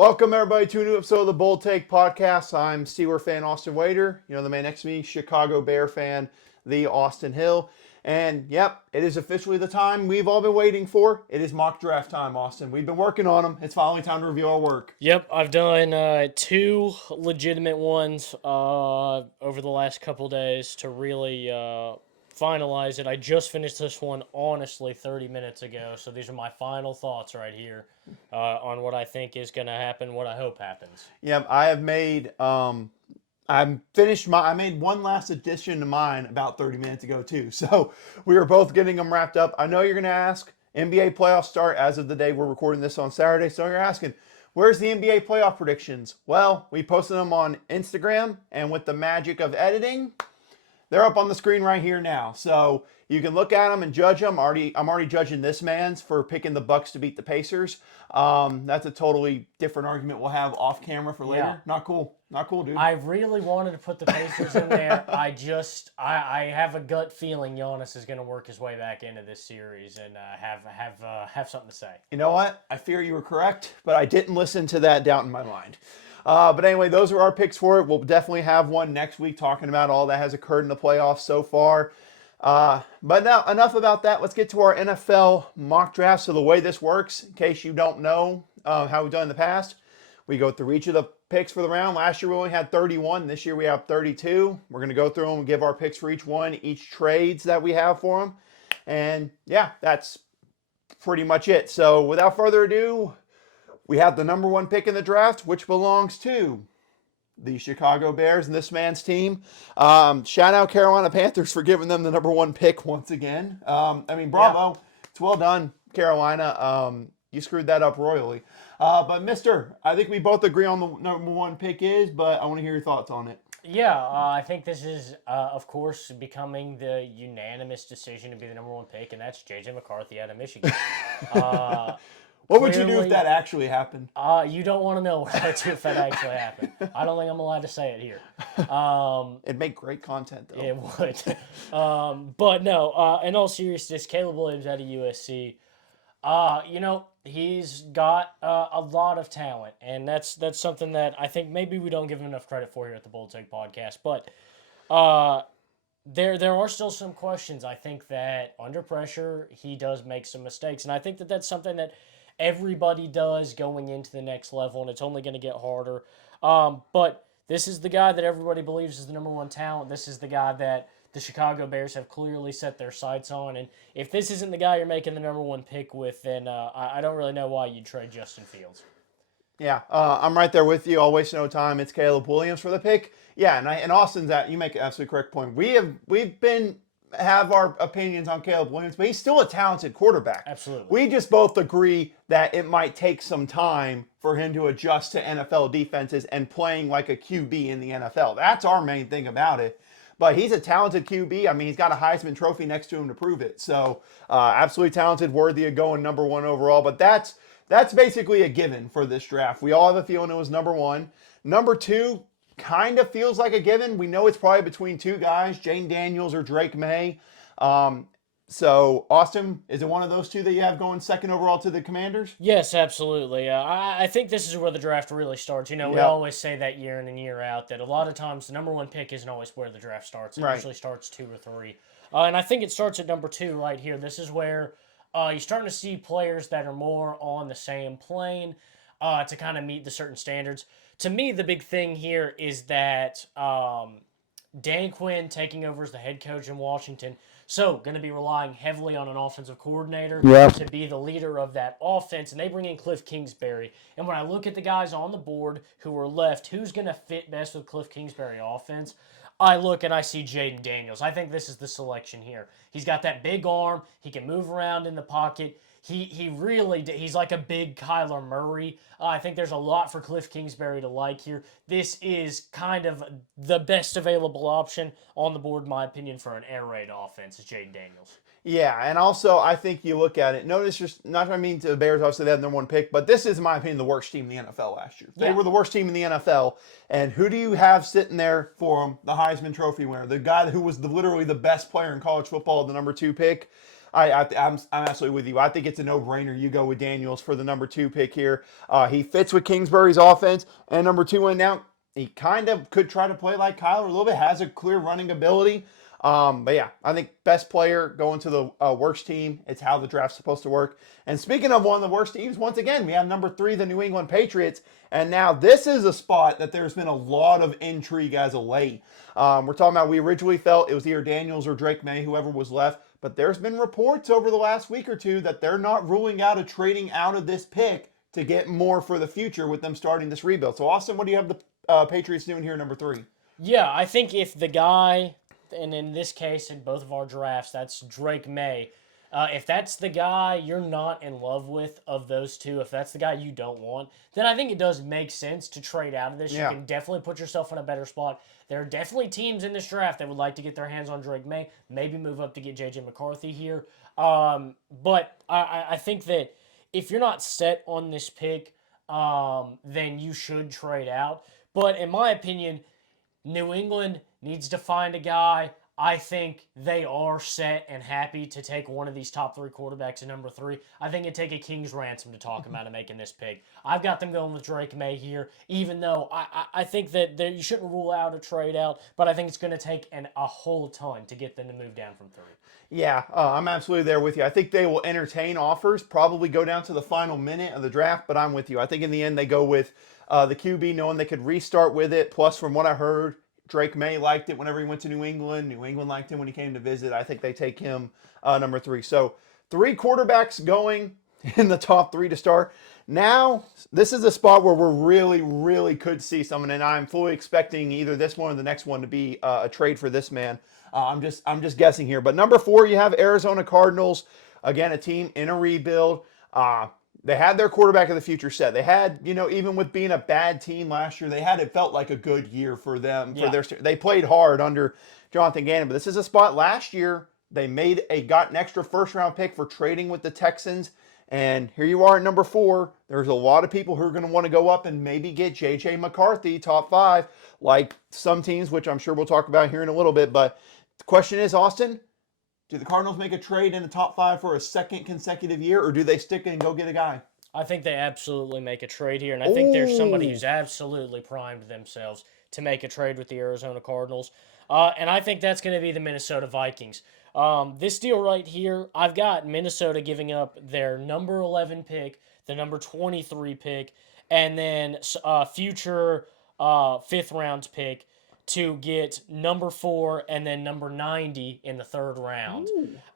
Welcome, everybody, to a new episode of the Bold Take Podcast. I'm Steeler fan Austin Wader. You know, the man next to me, Chicago Bear fan, the Austin Hill. And, yep, it is officially the time we've all been waiting for. It is mock draft time, Austin. We've been working on them. It's finally time to review our work. Yep, I've done two legitimate ones over the last couple days to really finalize it. I just finished this one, honestly, 30 minutes ago. So these are my final thoughts right here on what I think is going to happen, what I hope happens. Yep, I have made, I made one last addition to mine about 30 minutes ago, too. So we were both getting them wrapped up. I know you're going to ask, NBA playoffs start as of the day we're recording this on Saturday. So you're asking, where's the NBA playoff predictions? Well, we posted them on Instagram, and with the magic of editing, they're up on the screen right here now. So you can look at them and judge them. I'm already judging this man's for picking the Bucks to beat the Pacers. That's a totally different argument we'll have off camera for later. Yeah. Not cool. Not cool, dude. I really wanted to put the Pacers in there. I have a gut feeling Giannis is going to work his way back into this series and have something to say. You know what? I fear you were correct, but I didn't listen to that doubt in my mind. But anyway, those are our picks for it. We'll definitely have one next week talking about all that has occurred in the playoffs so far. But now, enough about that. Let's get to our NFL mock draft. So the way this works, in case you don't know how we've done in the past, we go through each of the picks for the round. Last year we only had 31. This year we have 32. We're going to go through them and give our picks for each one, each trades that we have for them. And yeah, that's pretty much it. So without further ado, we have the number one pick in the draft, which belongs to the Chicago Bears and this man's team. Shout out Carolina Panthers for giving them the number one pick once again. Bravo. Yeah. It's well done, Carolina. You screwed that up royally. But mister, I think we both agree on the number one pick is, but I want to hear your thoughts on it. Yeah, I think this is, of course, becoming the unanimous decision to be the number one pick, and that's J.J. McCarthy out of Michigan. What would you do if that actually happened? You don't want to know what I'd do if that actually happened. I don't think I'm allowed to say it here. It'd make great content, though. It would. But no, in all seriousness, Caleb Williams out of USC, he's got a lot of talent, and that's something that I think maybe we don't give him enough credit for here at the Bold Take Podcast. But there are still some questions. I think that under pressure, he does make some mistakes, and I think that that's something that everybody does going into the next level, and it's only going to get harder. But this is the guy that everybody believes is the number one talent. This is the guy that the Chicago Bears have clearly set their sights on. And if this isn't the guy you're making the number one pick with, then I don't really know why you'd trade Justin Fields. Yeah, I'm right there with you. I'll waste no time. It's Caleb Williams for the pick. Yeah, and Austin's that. You make an absolutely correct point. We've been have our opinions on Caleb Williams, but he's still a talented quarterback. Absolutely. We just both agree that it might take some time for him to adjust to NFL defenses and playing like a QB in the NFL. That's our main thing about it. But he's a talented QB. I mean, he's got a Heisman Trophy next to him to prove it. So absolutely talented, worthy of going number one overall. But that's basically a given for this draft. We all have a feeling it was number one. Number two kind of feels like a given. We know it's probably between two guys, Jane Daniels or Drake May. So, Austin, is it one of those two that you have going second overall to the Commanders? Yes, absolutely. I think this is where the draft really starts. We always say that year in and year out that a lot of times the number one pick isn't always where the draft starts. It usually starts 2 or 3. And I think it starts at number 2 right here. This is where you're starting to see players that are more on the same plane to kind of meet the certain standards. To me, the big thing here is that Dan Quinn taking over as the head coach in Washington, so going to be relying heavily on an offensive coordinator to be the leader of that offense, and they bring in Cliff Kingsbury. And when I look at the guys on the board who are left, who's going to fit best with Cliff Kingsbury offense, I look and I see Jaden Daniels. I think this is the selection here. He's got that big arm. He can move around in the pocket. He's like a big Kyler Murray. I think there's a lot for Cliff Kingsbury to like here. This is kind of the best available option on the board, in my opinion, for an air raid offense is Jaden Daniels. Yeah, and also I think you look at it. Notice, just not trying to mean to the Bears, obviously they had the number one pick, but this is, in my opinion, the worst team in the NFL last year. They were the worst team in the NFL, and who do you have sitting there for them? The Heisman Trophy winner, the guy who was literally the best player in college football, the number 2 pick. I'm absolutely with you. I think it's a no-brainer. You go with Daniels for the number 2 pick here. He fits with Kingsbury's offense, and number 2 went down. He kind of could try to play like Kyler a little bit. Has a clear running ability. But yeah, I think best player going to the worst team. It's how the draft's supposed to work. And speaking of one of the worst teams, once again, we have number 3, the New England Patriots. And now this is a spot that there's been a lot of intrigue as of late. We're talking about, we originally felt it was either Daniels or Drake May, whoever was left. But there's been reports over the last week or two that they're not ruling out a trading out of this pick to get more for the future with them starting this rebuild. So, Austin, what do you have the Patriots doing here, number 3? Yeah, I think if the guy, and in this case, in both of our drafts, that's Drake May. If that's the guy you're not in love with of those two, if that's the guy you don't want, then I think it does make sense to trade out of this. Yeah. You can definitely put yourself in a better spot. There are definitely teams in this draft that would like to get their hands on Drake May, maybe move up to get J.J. McCarthy here. But I think that if you're not set on this pick, then you should trade out. But in my opinion, New England needs to find a guy. I think they are set and happy to take one of these top 3 quarterbacks at number 3. I think it'd take a king's ransom to talk them out of making this pick. I've got them going with Drake May here, even though I think that you shouldn't rule out a trade out, but I think it's going to take a whole ton to get them to move down from 3. Yeah, I'm absolutely there with you. I think they will entertain offers, probably go down to the final minute of the draft, but I'm with you. I think in the end they go with the QB, knowing they could restart with it. Plus, from what I heard, Drake May liked it whenever he went to New England. New England liked him when he came to visit. I think they take him number 3. So 3 quarterbacks going in the top 3 to start. Now, this is a spot where we're really could see someone, and I'm fully expecting either this one or the next one to be a trade for this man. I'm just guessing here. But number 4, you have Arizona Cardinals. Again, a team in a rebuild. They had their quarterback of the future set. They had, even with being a bad team last year, it felt like a good year for them. Yeah. They played hard under Jonathan Gannon. But this is a spot last year they got an extra first-round pick for trading with the Texans. And here you are at number 4. There's a lot of people who are going to want to go up and maybe get J.J. McCarthy, top 5, like some teams, which I'm sure we'll talk about here in a little bit. But the question is, Austin, do the Cardinals make a trade in the top 5 for a second consecutive year, or do they stick and go get a guy? I think they absolutely make a trade here, and I think there's somebody who's absolutely primed themselves to make a trade with the Arizona Cardinals. And I think that's going to be the Minnesota Vikings. This deal right here, I've got Minnesota giving up their number 11 pick, the number 23 pick, and then future 5th round pick to get number 4 and then number 90 in the 3rd round.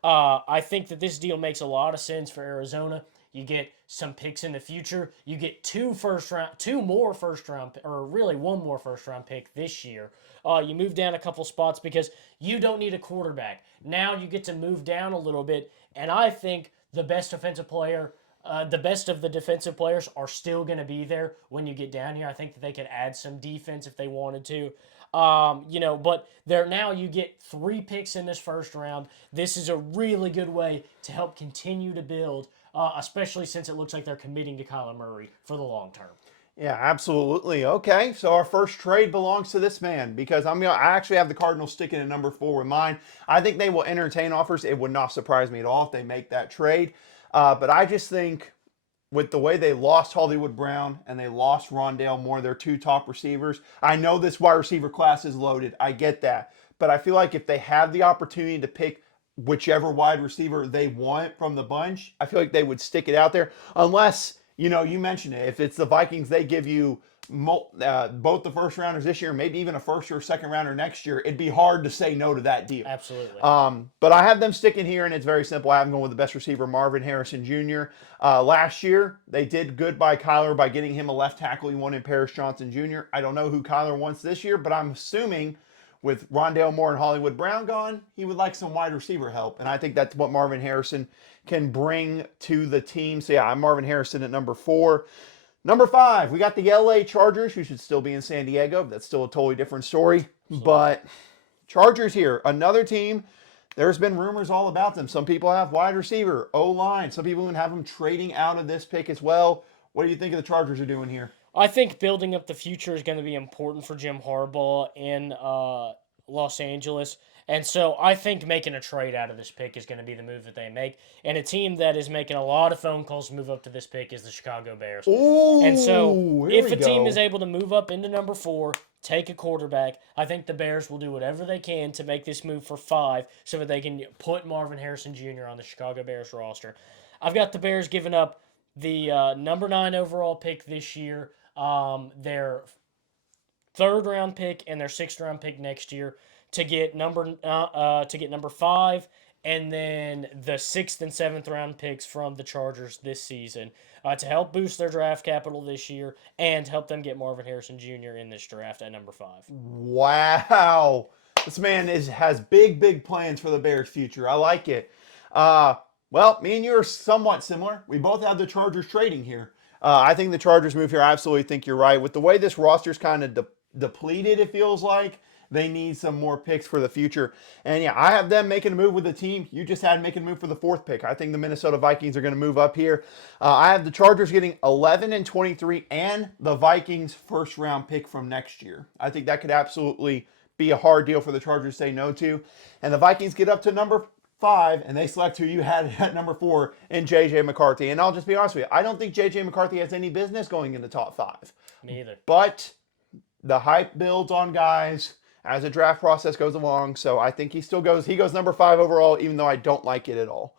I think that this deal makes a lot of sense for Arizona. You get some picks in the future. You get 2 more first round, or really 1 more first round pick this year. You move down a couple spots because you don't need a quarterback. Now you get to move down a little bit, and I think the best defensive player, the best of the defensive players are still going to be there when you get down here. I think that they could add some defense if they wanted to. But now you get 3 picks in this first round. This is a really good way to help continue to build, especially since it looks like they're committing to Kyler Murray for the long term. Yeah, absolutely. Okay, so our first trade belongs to this man because I actually have the Cardinals sticking at number 4 with mine. I think they will entertain offers. It would not surprise me at all if they make that trade. But I just think with the way they lost Hollywood Brown and they lost Rondale Moore, their 2 top receivers. I know this wide receiver class is loaded. I get that. But I feel like if they have the opportunity to pick whichever wide receiver they want from the bunch, I feel like they would stick it out there. Unless, you mentioned it. If it's the Vikings, they give you both the first rounders this year, maybe even a first or second rounder next year, it'd be hard to say no to that deal. Absolutely. But I have them sticking here, and it's very simple. I have them going with the best receiver, Marvin Harrison Jr. Last year, they did good by Kyler by getting him a left tackle. He wanted Paris Johnson Jr. I don't know who Kyler wants this year, but I'm assuming with Rondale Moore and Hollywood Brown gone, he would like some wide receiver help. And I think that's what Marvin Harrison can bring to the team. So, yeah, I'm Marvin Harrison at number 4. Number 5, we got the LA Chargers, who should still be in San Diego. But that's still a totally different story. But Chargers here, another team. There's been rumors all about them. Some people have wide receiver, O-line. Some people even have them trading out of this pick as well. What do you think of the Chargers are doing here? I think building up the future is going to be important for Jim Harbaugh in Los Angeles. And so I think making a trade out of this pick is going to be the move that they make. And a team that is making a lot of phone calls to move up to this pick is the Chicago Bears. And so Oh, here if we a team is go. able to move up into number 4, take a quarterback, I think the Bears will do whatever they can to make this move for 5 so that they can put Marvin Harrison Jr. on the Chicago Bears roster. I've got the Bears giving up the number 9 overall pick this year, their third round pick and their sixth round pick next year to get number 5, and then the sixth and seventh round picks from the Chargers this season to help boost their draft capital this year and help them get Marvin Harrison Jr. in this draft at number 5. Wow. This man has big plans for the Bears' future. I like it. Well, me and you are somewhat similar. We both have the Chargers trading here. I think the Chargers move here. I absolutely think you're right. With the way this roster's kind of depleted, it feels like they need some more picks for the future. And yeah, I have them making a move with the team. You just had making a move for the 4th pick. I think the Minnesota Vikings are going to move up here. I have the Chargers getting 11 and 23 and the Vikings first round pick from next year. I think that could absolutely be a hard deal for the Chargers to say no to. And the Vikings get up to number 5, and they select who you had at number 4 in J.J. McCarthy. And I'll just be honest with you, I don't think J.J. McCarthy has any business going in the top 5. Me either. But the hype builds on guys as the draft process goes along, so I think he goes number 5 overall, even though I don't like it at all.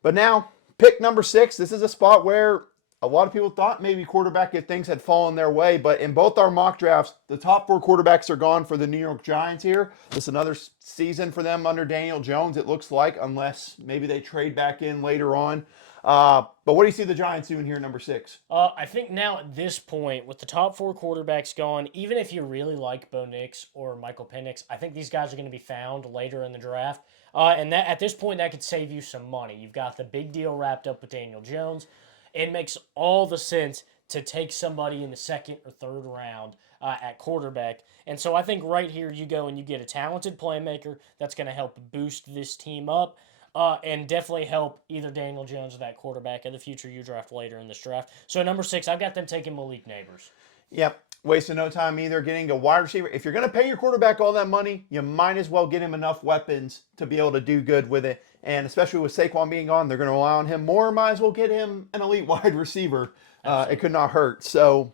But now, pick number 6, this is a spot where a lot of people thought maybe quarterback if things had fallen their way, but in both our mock drafts, the top 4 quarterbacks are gone for the New York Giants here. This is another season for them under Daniel Jones, it looks like, unless maybe they trade back in later on. But what do you see the Giants doing here, number 6? I think now at this point, with the top 4 quarterbacks gone, even if you really like Bo Nix or Michael Penix, I think these guys are going to be found later in the draft. And that at this point, that could save you some money. You've got the big deal wrapped up with Daniel Jones. It makes all the sense to take somebody in the 2nd or 3rd round at quarterback. And so I think right here you go and you get a talented playmaker that's going to help boost this team up. And definitely help either Daniel Jones or that quarterback in the future you draft later in this draft. So number 6, I've got them taking Malik Neighbors. Yep. Wasting no time either getting a wide receiver. If you're going to pay your quarterback all that money, you might as well get him enough weapons to be able to do good with it. And especially with Saquon being gone, they're going to rely on him more. Might as well get him an elite wide receiver. It could not hurt. So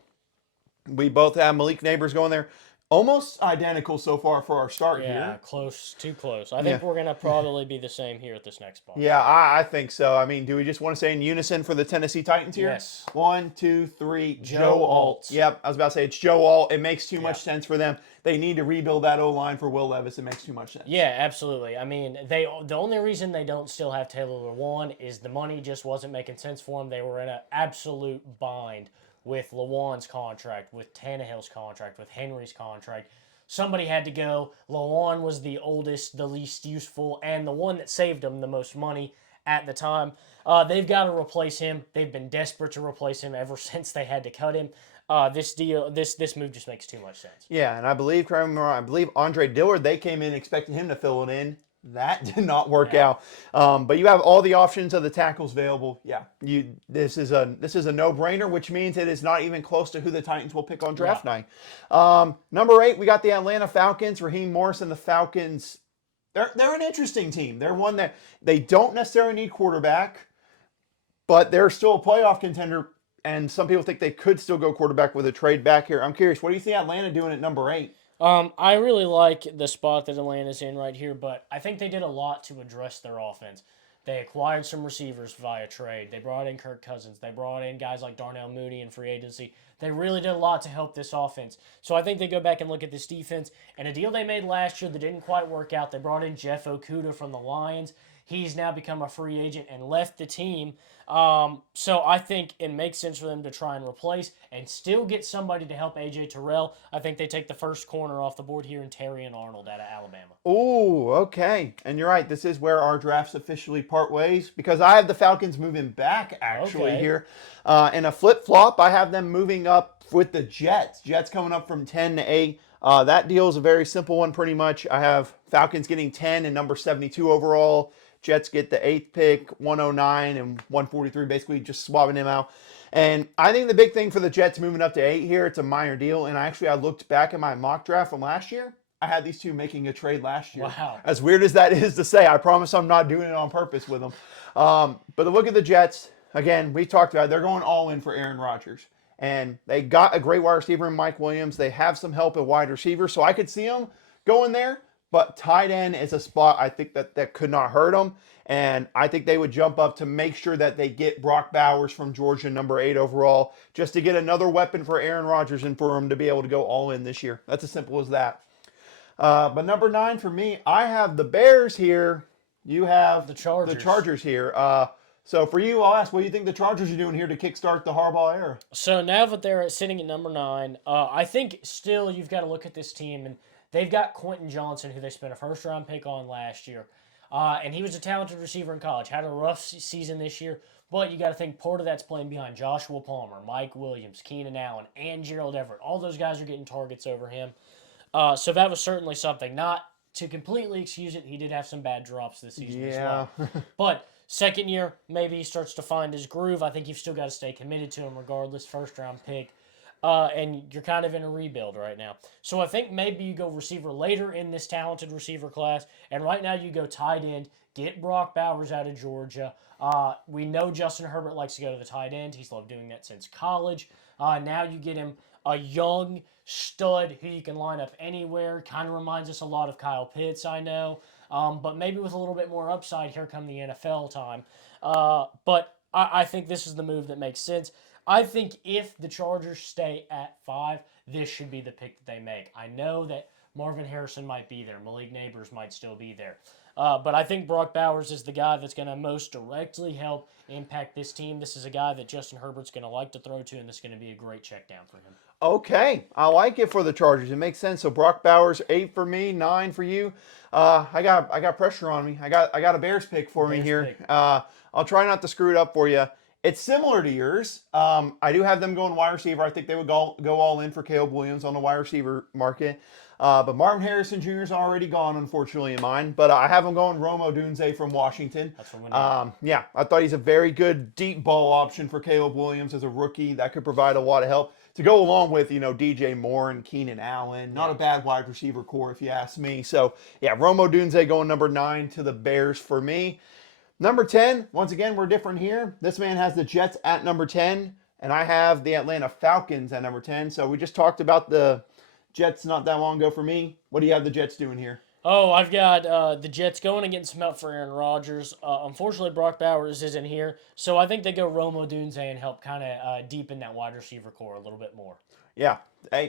we both have Malik Neighbors going there. Almost identical so far for our start here. Yeah, close, too close. I think we're going to probably be the same here at this next spot. Yeah, I think so. I mean, do we just want to say in unison for the Tennessee Titans here? Yes. 1, 2, 3, Joe Alt. Yep, I was about to say it's Joe Alt. It makes too much sense for them. They need to rebuild that O-line for Will Levis. It makes too much sense. Yeah, absolutely. I mean, the only reason they don't still have Taylor Lewan is the money just wasn't making sense for them. They were in an absolute bind with Lewan's contract, with Tannehill's contract, with Henry's contract. Somebody had to go. Lewan was the oldest, the least useful, and the one that saved them the most money at the time. They've got to replace him. They've been desperate to replace him ever since they had to cut him. This move just makes too much sense. Yeah, and I believe Andre Dillard, they came in expecting him to fill it in. That did not work out. But you have all the options of the tackles available. Yeah, this is a no-brainer, which means it is not even close to who the Titans will pick on draft night. Number 8, we got the Atlanta Falcons. Raheem Morris and the Falcons. They're an interesting team. They're one that they don't necessarily need quarterback, but they're still a playoff contender. And some people think they could still go quarterback with a trade back here. I'm curious, what do you see Atlanta doing at number 8? I really like the spot that Atlanta's in right here, but I think they did a lot to address their offense. They acquired some receivers via trade. They brought in Kirk Cousins. They brought in guys like Darnell Mooney in free agency. They really did a lot to help this offense. So I think they go back and look at this defense. And a deal they made last year that didn't quite work out, they brought in Jeff Okudah from the Lions. He's now become a free agent and left the team. So I think it makes sense for them to try and replace and still get somebody to help A.J. Terrell. I think they take the first corner off the board here in Terrion Arnold out of Alabama. Oh, okay. And you're right. This is where our drafts officially part ways because I have the Falcons moving back actually here. In a flip-flop, I have them moving up with the Jets. Jets coming up from 10 to 8. That deal is a very simple one pretty much. I have Falcons getting 10 and number 72 overall. Jets get the 8th pick, 109 and 143, basically just swapping him out. And I think the big thing for the Jets moving up to 8 here, it's a minor deal. And I looked back at my mock draft from last year. I had these two making a trade last year. Wow. As weird as that is to say, I promise I'm not doing it on purpose with them. But look at the Jets. Again, we talked about it. They're going all in for Aaron Rodgers. And they got a great wide receiver in Mike Williams. They have some help at wide receiver, so I could see them going there. But tight end is a spot I think that could not hurt them. And I think they would jump up to make sure that they get Brock Bowers from Georgia, number 8 overall, just to get another weapon for Aaron Rodgers and for him to be able to go all in this year. That's as simple as that. But number 9 for me, I have the Bears here. You have the Chargers here. So for you, I'll ask, what do you think the Chargers are doing here to kickstart the Harbaugh era? So now that they're sitting at number 9, I think still you've got to look at this team, and they've got Quentin Johnson, who they spent a first-round pick on last year. And he was a talented receiver in college. Had a rough season this year, but you got to think part of that's playing behind Joshua Palmer, Mike Williams, Keenan Allen, and Gerald Everett. All those guys are getting targets over him. So that was certainly something. Not to completely excuse it, he did have some bad drops this season as well. But second year, maybe he starts to find his groove. I think you've still got to stay committed to him regardless. First-round pick. And you're kind of in a rebuild right now. So I think maybe you go receiver later in this talented receiver class. And right now you go tight end, get Brock Bowers out of Georgia. We know Justin Herbert likes to go to the tight end. He's loved doing that since college. Now you get him a young stud who you can line up anywhere. Kind of reminds us a lot of Kyle Pitts, I know. But maybe with a little bit more upside here come the NFL time. But I think this is the move that makes sense. I think if the Chargers stay at 5, this should be the pick that they make. I know that Marvin Harrison might be there. Malik Neighbors might still be there. But I think Brock Bowers is the guy that's going to most directly help impact this team. This is a guy that Justin Herbert's going to like to throw to, and this is going to be a great check down for him. Okay, I like it for the Chargers. It makes sense. So Brock Bowers, 8 for me, 9 for you. I got pressure on me. I got a Bears pick for me here. I'll try not to screw it up for you. It's similar to yours. I do have them going wide receiver. I think they would go all in for Caleb Williams on the wide receiver market. But Marvin Harrison Jr. is already gone, unfortunately, in mine. But I have him going Rome Odunze from Washington. That's what we need. Yeah, I thought he's a very good deep ball option for Caleb Williams as a rookie. That could provide a lot of help to go along with, DJ Moore and Keenan Allen. Not a bad wide receiver core, if you ask me. So, yeah, Rome Odunze going number 9 to the Bears for me. Number 10, once again, we're different here. This man has the Jets at number 10, and I have the Atlanta Falcons at number 10. So we just talked about the Jets not that long ago for me. What do you have the Jets doing here? Oh, I've got the Jets going and getting some help for Aaron Rodgers. Unfortunately, Brock Bowers isn't here, so I think they go Rome Odunze and help kind of deepen that wide receiver core a little bit more. Yeah,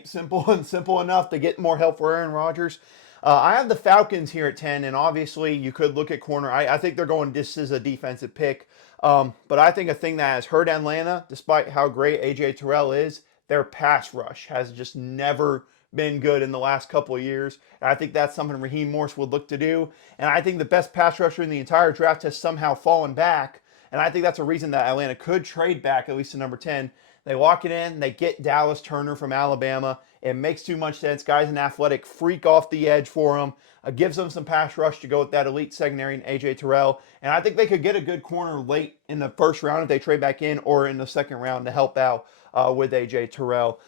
simple enough to get more help for Aaron Rodgers. I have the Falcons here at 10, and obviously you could look at corner. I think they're going, this is a defensive pick. But I think a thing that has hurt Atlanta, despite how great A.J. Terrell is, their pass rush has just never been good in the last couple of years. And I think that's something Raheem Morris would look to do. And I think the best pass rusher in the entire draft has somehow fallen back. And I think that's a reason that Atlanta could trade back, at least to number 10. They lock it in. They get Dallas Turner from Alabama. It makes too much sense. Guy's an athletic freak off the edge for him. Gives them some pass rush to go with that elite secondary in A.J. Terrell. And I think they could get a good corner late in the first round if they trade back in, or in the second round to help out with A.J. Terrell.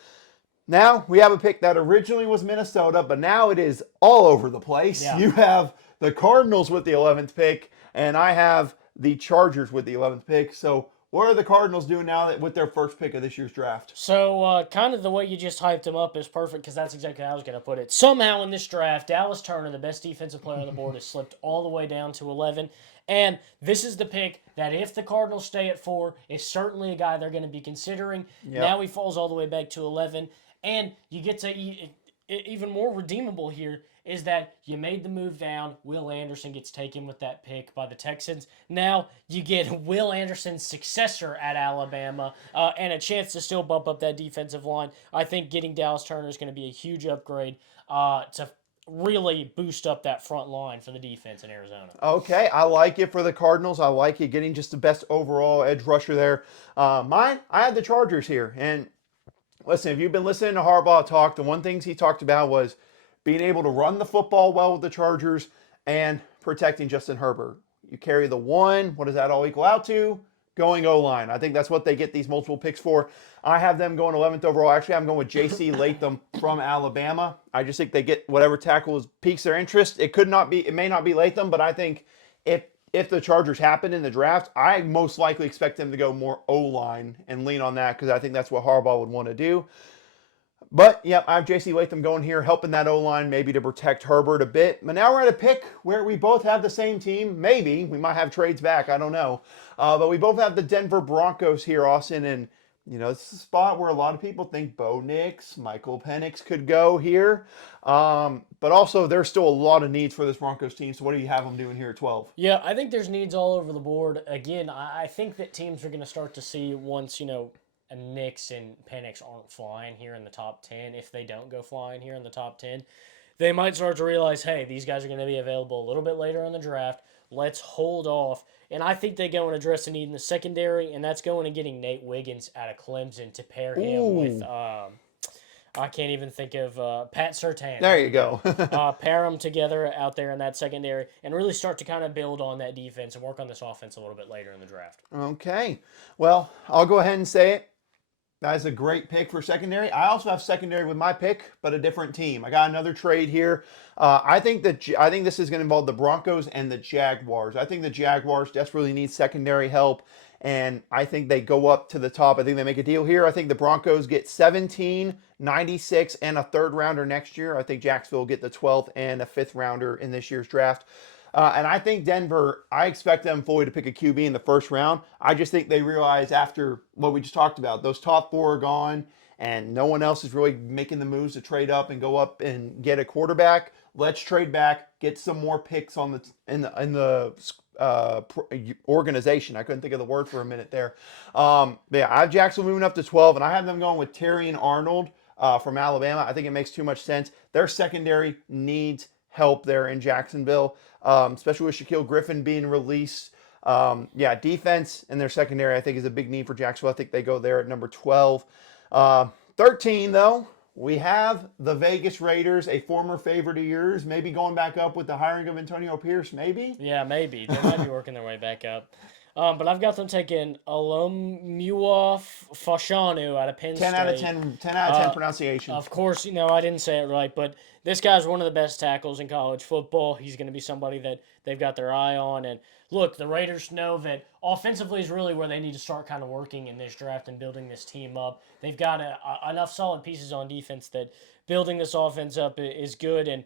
Now, we have a pick that originally was Minnesota, but now it is all over the place. Yeah. You have the Cardinals with the 11th pick, and I have the Chargers with the 11th pick. So what are the Cardinals doing now with their first pick of this year's draft? So, kind of the way you just hyped him up is perfect, because that's exactly how I was going to put it. Somehow in this draft, Dallas Turner, the best defensive player on the board, has slipped all the way down to 11. And this is the pick that, if the Cardinals stay at 4, is certainly a guy they're going to be considering. Yep. Now he falls all the way back to 11. And you get to even more redeemable here is that you made the move down. Will Anderson gets taken with that pick by the Texans. Now you get Will Anderson's successor at Alabama and a chance to still bump up that defensive line. I think getting Dallas Turner is going to be a huge upgrade to really boost up that front line for the defense in Arizona. Okay, I like it for the Cardinals. I like it getting just the best overall edge rusher there. I had the Chargers here. And listen, if you've been listening to Harbaugh talk, the one things he talked about was being able to run the football well with the Chargers and protecting Justin Herbert. You carry the 1, what does that all equal out to? going O-line. I think that's what they get these multiple picks for. I have them going 11th overall. Actually, I'm going with J.C. Latham from Alabama. I just think they get whatever tackle piques their interest. It may not be Latham, but I think if the Chargers happen in the draft, I most likely expect them to go more O-line and lean on that because I think that's what Harbaugh would want to do. But, yeah, I have J.C. Latham going here, helping that O-line maybe to protect Herbert a bit. But now we're at a pick where we both have the same team. Maybe. We might have trades back. I don't know. But we both have the Denver Broncos here, Austin. And, this is a spot where a lot of people think Bo Nix, Michael Penix could go here. But also, there's still a lot of needs for this Broncos team. So what do you have them doing here at 12? Yeah, I think there's needs all over the board. Again, I think that teams are going to start to see once, Nix and Penix aren't flying here in the top 10, if they don't go flying here in the top 10, they might start to realize, hey, these guys are going to be available a little bit later in the draft. Let's hold off. And I think they go and address a need in the secondary, and that's going and getting Nate Wiggins out of Clemson to pair him with, I can't even think of Pat Surtain. There you go. Pair them together out there in that secondary and really start to kind of build on that defense and work on this offense a little bit later in the draft. Okay. Well, I'll go ahead and say it. That is a great pick for secondary. I also have secondary with my pick, but a different team. I got another trade here. I think this is going to involve the Broncos and the Jaguars. I think the Jaguars desperately need secondary help, and I think they go up to the top. I think they make a deal here. I think the Broncos get 17, 96, and a third rounder next year. I think Jacksonville will get the 12th and a fifth rounder in this year's draft. And I think Denver, I expect them fully to pick a QB in the first round. I just think they realize after what we just talked about, those top four are gone and no one else is really making the moves to trade up and go up and get a quarterback. Let's trade back, get some more picks in the organization. I couldn't think of the word for a minute there. Yeah, I have Jacksonville moving up to 12, and I have them going with Terry and Arnold from Alabama. I think it makes too much sense. Their secondary needs help there in Jacksonville, especially with Shaquille Griffin being released. Defense and their secondary, I think, is a big need for Jacksonville. I think they go there at number 12. 13, though, we have the Vegas Raiders, a former favorite of yours, maybe going back up with the hiring of Antonio Pierce, maybe? Yeah, maybe. They might be working their way back up. But I've got them taking Olumua Fashanu out of Penn State. 10 out of 10 pronunciation. Of course, I didn't say it right, but this guy's one of the best tackles in college football. He's going to be somebody that they've got their eye on. And look, the Raiders know that offensively is really where they need to start kind of working in this draft and building this team up. They've got enough solid pieces on defense that building this offense up is good. And,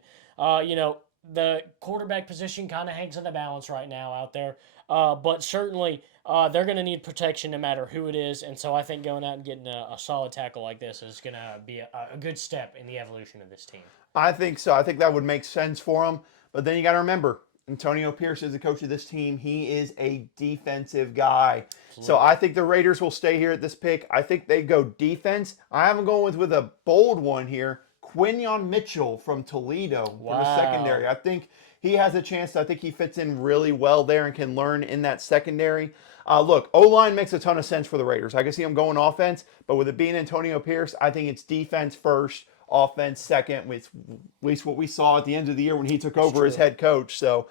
the quarterback position kind of hangs in the balance right now out there. But certainly they're going to need protection no matter who it is. And so I think going out and getting a solid tackle like this is going to be a good step in the evolution of this team. I think so. I think that would make sense for them. But then you got to remember, Antonio Pierce is the coach of this team. He is a defensive guy. Absolutely. So I think the Raiders will stay here at this pick. I think they go defense. I have them going with a bold one here. Quinyon Mitchell from Toledo for the secondary. I think he has a chance. I think he fits in really well there and can learn in that secondary. Look, O-line makes a ton of sense for the Raiders. I can see them going offense, but with it being Antonio Pierce, I think it's defense first, offense second, with at least what we saw at the end of the year when he took over as head coach. So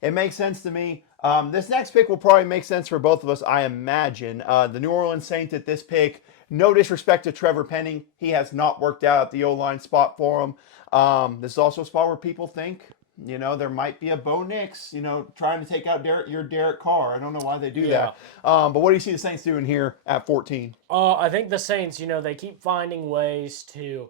it makes sense to me. This next pick will probably make sense for both of us, I imagine. The New Orleans Saints at this pick, no disrespect to Trevor Penning. He has not worked out at the O-line spot for him. This is also a spot where people think, there might be a Bo Nix, trying to take out your Derek Carr. I don't know why they do that. But what do you see the Saints doing here at 14? I think the Saints, they keep finding ways to,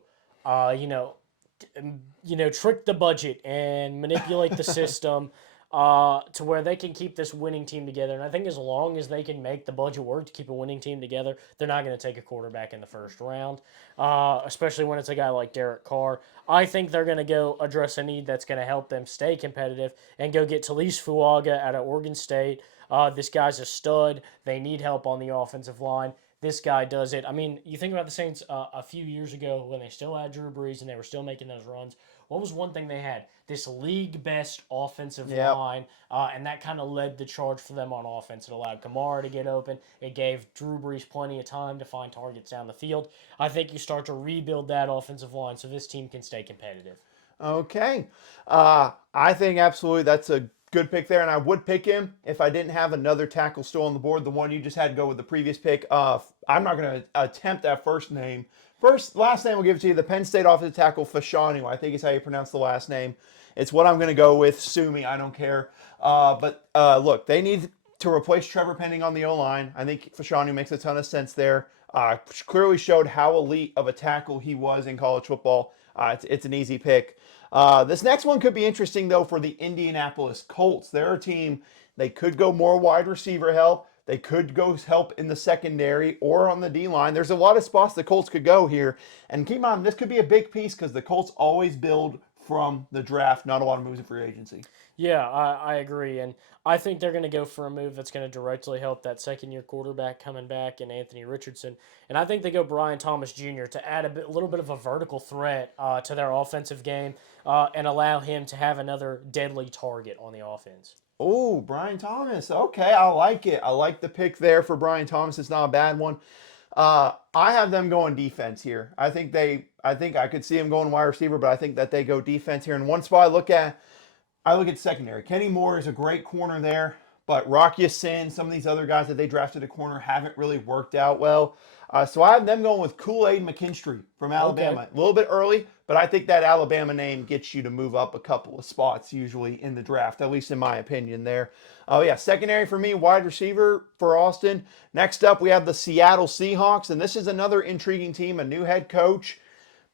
trick the budget and manipulate the system. To where they can keep this winning team together. And I think as long as they can make the budget work to keep a winning team together, they're not going to take a quarterback in the first round, especially when it's a guy like Derek Carr. I think they're going to go address a need that's going to help them stay competitive and go get Talise Fuaga out of Oregon State. This guy's a stud. They need help on the offensive line. This guy does it. I mean, you think about the Saints a few years ago when they still had Drew Brees and they were still making those runs. What was one thing they had? This league-best offensive line, and that kind of led the charge for them on offense. It allowed Kamara to get open. It gave Drew Brees plenty of time to find targets down the field. I think you start to rebuild that offensive line so this team can stay competitive. Okay. I think absolutely that's a good pick there, and I would pick him if I didn't have another tackle still on the board. The one you just had to go with the previous pick. I'm not going to attempt that first name. Last name, we'll give it to you. The Penn State offensive tackle, Fashanu. I think is how you pronounce the last name. It's what I'm going to go with. Sue me, I don't care. But look, they need to replace Trevor Penning on the O-line. I think Fashanu makes a ton of sense there. Clearly showed how elite of a tackle he was in college football. It's an easy pick. This next one could be interesting, though, for the Indianapolis Colts. They're a team, they could go more wide receiver help. They could go help in the secondary or on the D-line. There's a lot of spots the Colts could go here. And keep in mind, this could be a big piece because the Colts always build from the draft, not a lot of moves in free agency. Yeah, I agree. And I think they're going to go for a move that's going to directly help that second-year quarterback coming back in Anthony Richardson. And I think they go Brian Thomas Jr. to add a little bit of a vertical threat to their offensive game and allow him to have another deadly target on the offense. Oh, Brian Thomas. Okay, I like it. I like the pick there for Brian Thomas. It's not a bad one. I have them going defense here. I think I could see them going wide receiver, but I think that they go defense here. And one spot I look at secondary. Kenny Moore is a great corner there, but Rock Ya-Sin, some of these other guys that they drafted at corner haven't really worked out well. So I have them going with Kool-Aid McKinstry from Alabama. Okay. A little bit early, but I think that Alabama name gets you to move up a couple of spots usually in the draft, at least in my opinion there. Oh, yeah, secondary for me, wide receiver for Austin. Next up, we have the Seattle Seahawks, and this is another intriguing team, a new head coach.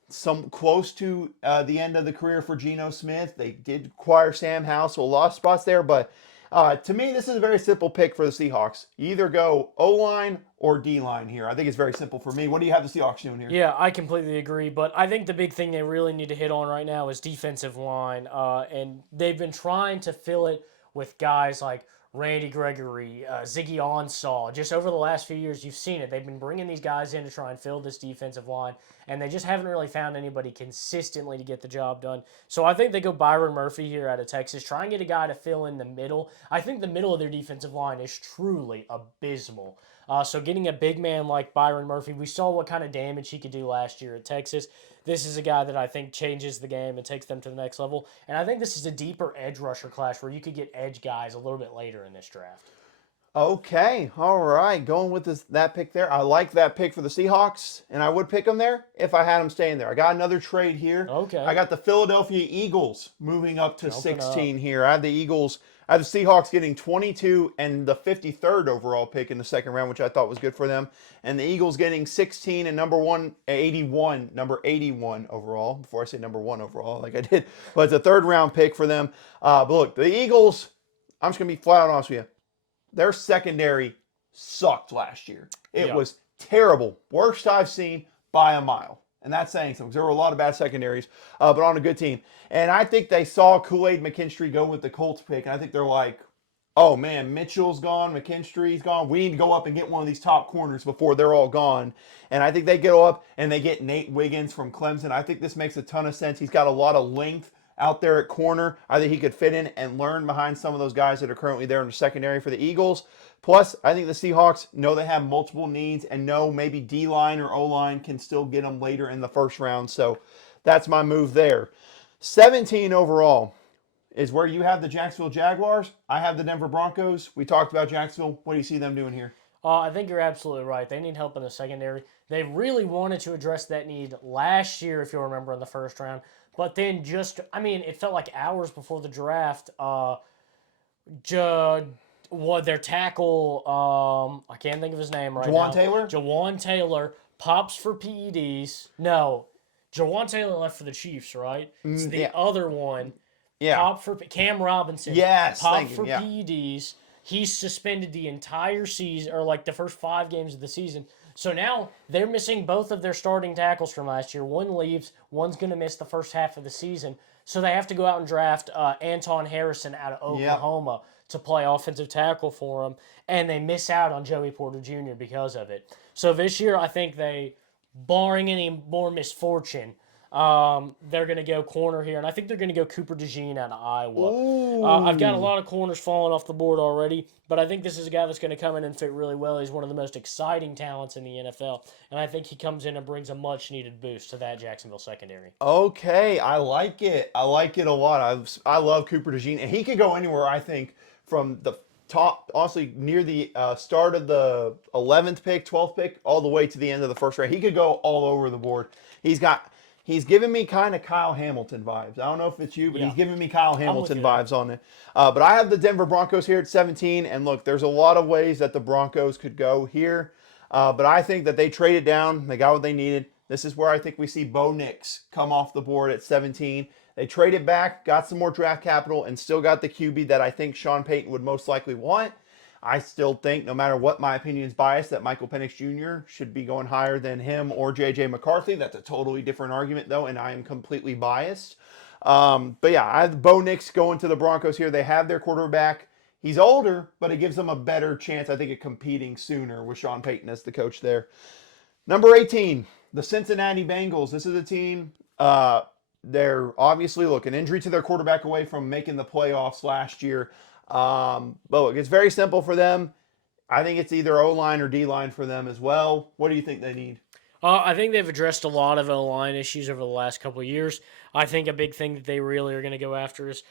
Some close to the end of the career for Geno Smith. They did acquire Sam Howell, so a lot of spots there. But to me, this is a very simple pick for the Seahawks. You either go O-line or D-line here. I think it's very simple for me. What do you have the Seahawks doing here? Yeah, I completely agree. But I think the big thing they really need to hit on right now is defensive line. And they've been trying to fill it with guys like Randy Gregory, Ziggy Ansah. Just over the last few years, you've seen it. They've been bringing these guys in to try and fill this defensive line, and they just haven't really found anybody consistently to get the job done. So I think they go Byron Murphy here out of Texas. Try and get a guy to fill in the middle. I think the middle of their defensive line is truly abysmal. So getting a big man like Byron Murphy, we saw what kind of damage he could do last year at Texas. This is a guy that I think changes the game and takes them to the next level. And I think this is a deeper edge rusher class where you could get edge guys a little bit later in this draft. Okay, all right. Going with that pick there. I like that pick for the Seahawks, and I would pick them there if I had them staying there. I got another trade here. Okay. I got the Philadelphia Eagles moving up to Jumping 16 here. I have the Seahawks getting 22 and the 53rd overall pick in the second round, which I thought was good for them. And the Eagles getting 16 and number 81 overall, before I say number 1 overall like I did. But it's a third round pick for them. But look, the Eagles, I'm just going to be flat out honest with you. Their secondary sucked last year. It was terrible. Worst I've seen by a mile. And that's saying something. There were a lot of bad secondaries, but on a good team. And I think they saw Kool-Aid McKinstry go with the Colts pick. And I think they're like, oh, man, Mitchell's gone. McKinstry's gone. We need to go up and get one of these top corners before they're all gone. And I think they go up and they get Nate Wiggins from Clemson. I think this makes a ton of sense. He's got a lot of length out there at corner. I think he could fit in and learn behind some of those guys that are currently there in the secondary for the Eagles. Plus, I think the Seahawks know they have multiple needs and know maybe D-line or O-line can still get them later in the first round. So that's my move there. 17 overall is where you have the Jacksonville Jaguars. I have the Denver Broncos. We talked about Jacksonville. What do you see them doing here? I think you're absolutely right. They need help in the secondary. They really wanted to address that need last year, if you'll remember, in the first round. But then it felt like hours before the draft, their tackle, I can't think of his name right now. Jawan Taylor? Jawan Taylor pops for PEDs. No, Jawan Taylor left for the Chiefs, right? It's the other one. Yeah. Pop for Cam Robinson. Yes. Pop for PEDs. He's suspended the entire season, or like the first 5 games of the season. So now they're missing both of their starting tackles from last year. One leaves, one's going to miss the first half of the season. So they have to go out and draft Anton Harrison out of Oklahoma to play offensive tackle for them. And they miss out on Joey Porter Jr. because of it. So this year, I think they, barring any more misfortune, They're going to go corner here, and I think they're going to go Cooper DeJean out of Iowa. Ooh. I've got a lot of corners falling off the board already, but I think this is a guy that's going to come in and fit really well. He's one of the most exciting talents in the NFL, and I think he comes in and brings a much-needed boost to that Jacksonville secondary. Okay, I like it. I like it a lot. I love Cooper DeJean, and he could go anywhere. I think from the top, honestly, near the start of the 11th pick, 12th pick, all the way to the end of the first round. He could go all over the board. He's giving me kind of Kyle Hamilton vibes. I don't know if it's you, but Yeah. he's giving me Kyle Hamilton you there. vibes on it. But I have the Denver Broncos here at 17, and look, there's a lot of ways that the Broncos could go here. But I think that they traded down. They got what they needed. This is where I think we see Bo Nix come off the board at 17. They traded back, got some more draft capital, and still got the QB that I think Sean Payton would most likely want. I still think, no matter what my opinion is biased, that Michael Penix Jr. should be going higher than him or J.J. McCarthy. That's a totally different argument, though, and I am completely biased. But yeah, I have Bo Nix going to the Broncos here. They have their quarterback. He's older, but it gives them a better chance, I think, of competing sooner with Sean Payton as the coach there. Number 18, the Cincinnati Bengals. This is a team, they're obviously, look, an injury to their quarterback away from making the playoffs last year. But look, it's very simple for them. I think it's either O-line or D-line for them as well. What do you think they need? I think they've addressed a lot of O-line issues over the last couple of years. I think a big thing that they really are going to go after is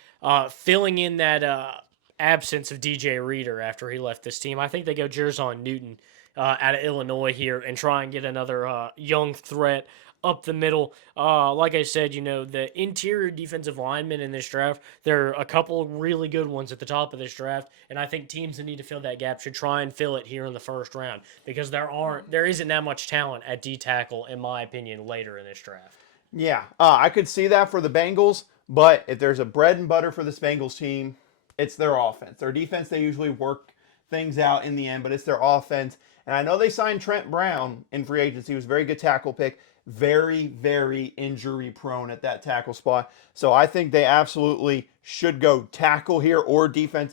filling in that absence of DJ Reader after he left this team. I think they go Jerzon Newton out of Illinois here and try and get another young threat up the middle. Like I said, the interior defensive linemen in this draft, there are a couple really good ones at the top of this draft, and I think teams that need to fill that gap should try and fill it here in the first round because there isn't that much talent at D tackle, in my opinion, later in this draft. Yeah, I could see that for the Bengals, but if there's a bread and butter for this Bengals team, it's their offense. Their defense, they usually work things out in the end, but it's their offense. And I know they signed Trent Brown in free agency. He was a very good tackle pick. Very, very injury prone at that tackle spot. So I think they absolutely should go tackle here or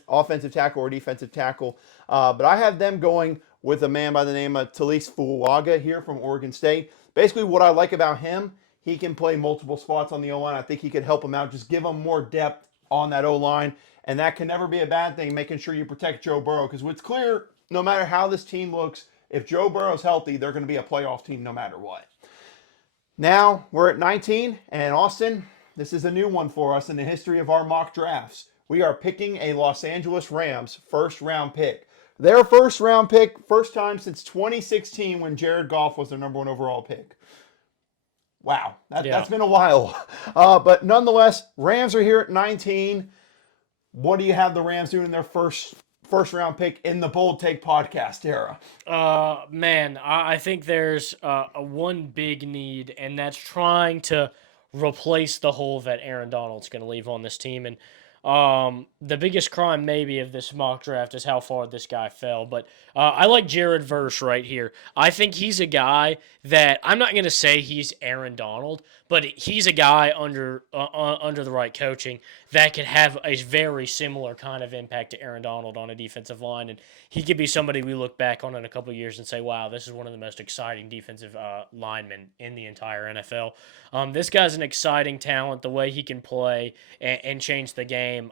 offensive tackle or defensive tackle. But I have them going with a man by the name of Talise Fuaga here from Oregon State. Basically what I like about him, he can play multiple spots on the O-line. I think he could help him out, just give him more depth on that O-line. And that can never be a bad thing, making sure you protect Joe Burrow. Because what's clear, no matter how this team looks, if Joe Burrow's healthy, they're going to be a playoff team no matter what. Now we're at 19, and Austin, this is a new one for us in the history of our mock drafts. We are picking a Los Angeles Rams first-round pick. Their first-round pick, first time since 2016 when Jared Goff was their number one overall pick. Wow, that's been a while. But nonetheless, Rams are here at 19. What do you have the Rams doing in their first round pick in the Bold Take podcast era? Man, I think there's a one big need, and that's trying to replace the hole that Aaron Donald's going to leave on this team. And the biggest crime maybe of this mock draft is how far this guy fell. But I like Jared Verse right here. I think he's a guy that I'm not going to say he's Aaron Donald, but he's a guy under the right coaching that could have a very similar kind of impact to Aaron Donald on a defensive line. And he could be somebody we look back on in a couple of years and say, wow, this is one of the most exciting defensive linemen in the entire NFL. This guy's an exciting talent, the way he can play and change the game.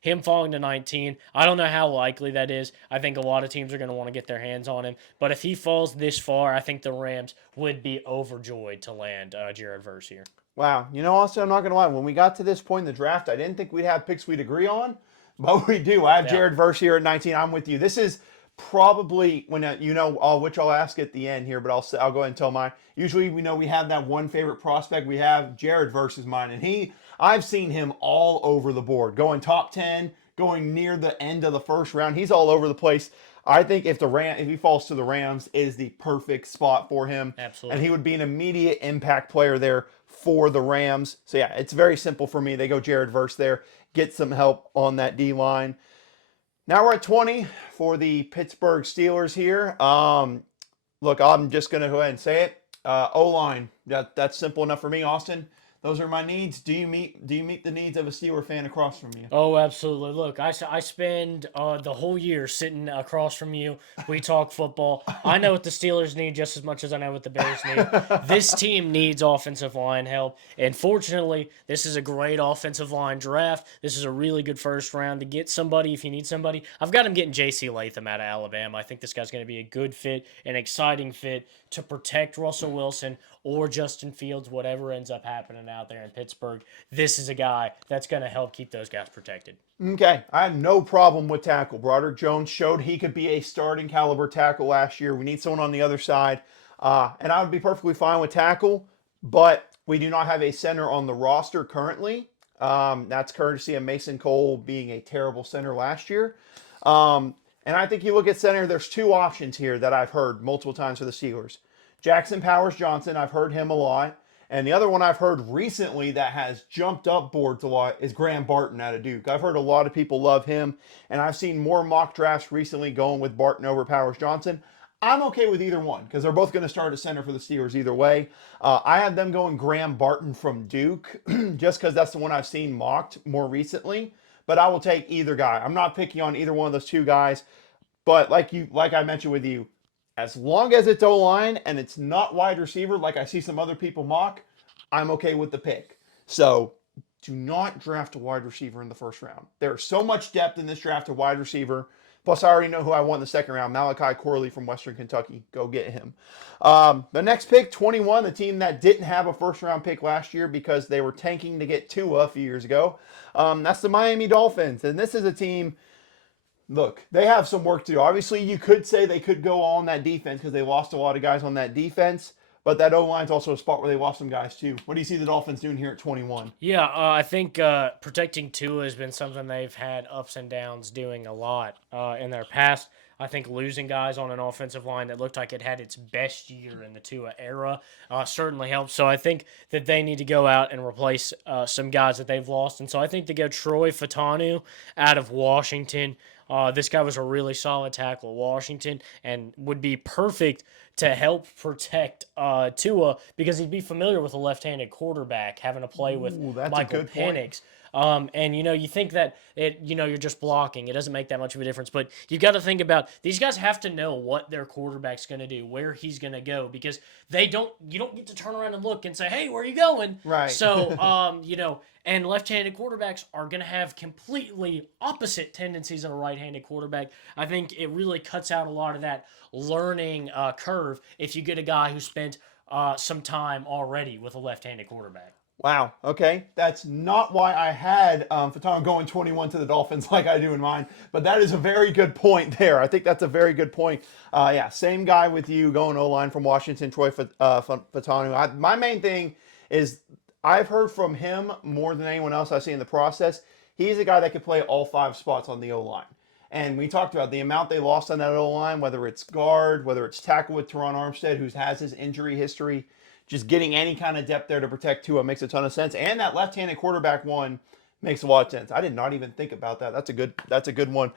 Him falling to 19, I don't know how likely that is. I think a lot of teams are going to want to get their hands on him. But if he falls this far, I think the Rams would be overjoyed to land Jared Verse here. Wow. Austin, I'm not going to lie. When we got to this point in the draft, I didn't think we'd have picks we'd agree on, but we do. I have Jared Verse here at 19. I'm with you. This is probably when which I'll ask at the end here, but I'll go ahead and tell mine. Usually we have that one favorite prospect. We have Jared Verse is mine, and I've seen him all over the board, going top 10, going near the end of the first round. He's all over the place. I think if he falls to the Rams, is the perfect spot for him. Absolutely. And he would be an immediate impact player there for the Rams. So yeah, it's very simple for me. They go Jared Verse there, get some help on that D-line. Now we're at 20 for the Pittsburgh Steelers here. Look, I'm just going to go ahead and say it. O-line, that's simple enough for me, Austin. Those are my needs. Do you meet the needs of a Steeler fan across from you? Oh, absolutely. Look, I spend the whole year sitting across from you. We talk football. I know what the Steelers need just as much as I know what the Bears need. This team needs offensive line help. And fortunately, this is a great offensive line draft. This is a really good first round to get somebody if you need somebody. I've got him getting J.C. Latham out of Alabama. I think this guy's going to be a good fit, an exciting fit to protect Russell Wilson or Justin Fields, whatever ends up happening out there in Pittsburgh. This is a guy that's going to help keep those guys protected. Okay, I have no problem with tackle. Broderick Jones showed he could be a starting caliber tackle last year. We need someone on the other side. And I would be perfectly fine with tackle, but we do not have a center on the roster currently. That's courtesy of Mason Cole being a terrible center last year. And I think you look at center, there's two options here that I've heard multiple times for the Steelers. Jackson Powers Johnson, I've heard him a lot. And the other one I've heard recently that has jumped up boards a lot is Graham Barton out of Duke. I've heard a lot of people love him, and I've seen more mock drafts recently going with Barton over Powers Johnson. I'm okay with either one because they're both going to start at center for the Steelers either way. I have them going Graham Barton from Duke just because that's the one I've seen mocked more recently. But I will take either guy. I'm not picking on either one of those two guys. But like I mentioned with you, as long as it's O-line and it's not wide receiver, like I see some other people mock, I'm okay with the pick. So do not draft a wide receiver in the first round. There's so much depth in this draft of wide receiver. Plus, I already know who I want in the second round, Malachi Corley from Western Kentucky. Go get him. The next pick, 21, the team that didn't have a first-round pick last year because they were tanking to get Tua a few years ago. That's the Miami Dolphins. And this is a team... Look, they have some work to do. Obviously, you could say they could go on that defense because they lost a lot of guys on that defense. But that O-line's also a spot where they lost some guys too. What do you see the Dolphins doing here at 21? Yeah, I think protecting Tua has been something they've had ups and downs doing a lot in their past. I think losing guys on an offensive line that looked like it had its best year in the Tua era certainly helps. So I think that they need to go out and replace some guys that they've lost. And so I think they go Troy Fautanu out of Washington. This guy was a really solid tackle at Washington and would be perfect to help protect Tua because he'd be familiar with a left-handed quarterback, having to play with Michael Penix. And, you think that, you're just blocking. It doesn't make that much of a difference. But you got to think about these guys have to know what their quarterback's going to do, where he's going to go, because you don't get to turn around and look and say, hey, where are you going? Right. So, and left-handed quarterbacks are going to have completely opposite tendencies of a right-handed quarterback. I think it really cuts out a lot of that learning curve if you get a guy who spent some time already with a left-handed quarterback. Wow. Okay. That's not why I had Fautanu going 21 to the Dolphins like I do in mine, but that is a very good point there. I think that's a very good point. Yeah, same guy with you going O-line from Washington, Troy Fautanu. My main thing is I've heard from him more than anyone else I see in the process. He's a guy that could play all five spots on the O-line. And we talked about the amount they lost on that O-line, whether it's guard, whether it's tackle with Teron Armstead, who has his injury history. Just getting any kind of depth there to protect Tua makes a ton of sense. And that left-handed quarterback one makes a lot of sense. I did not even think about that. That's a good one.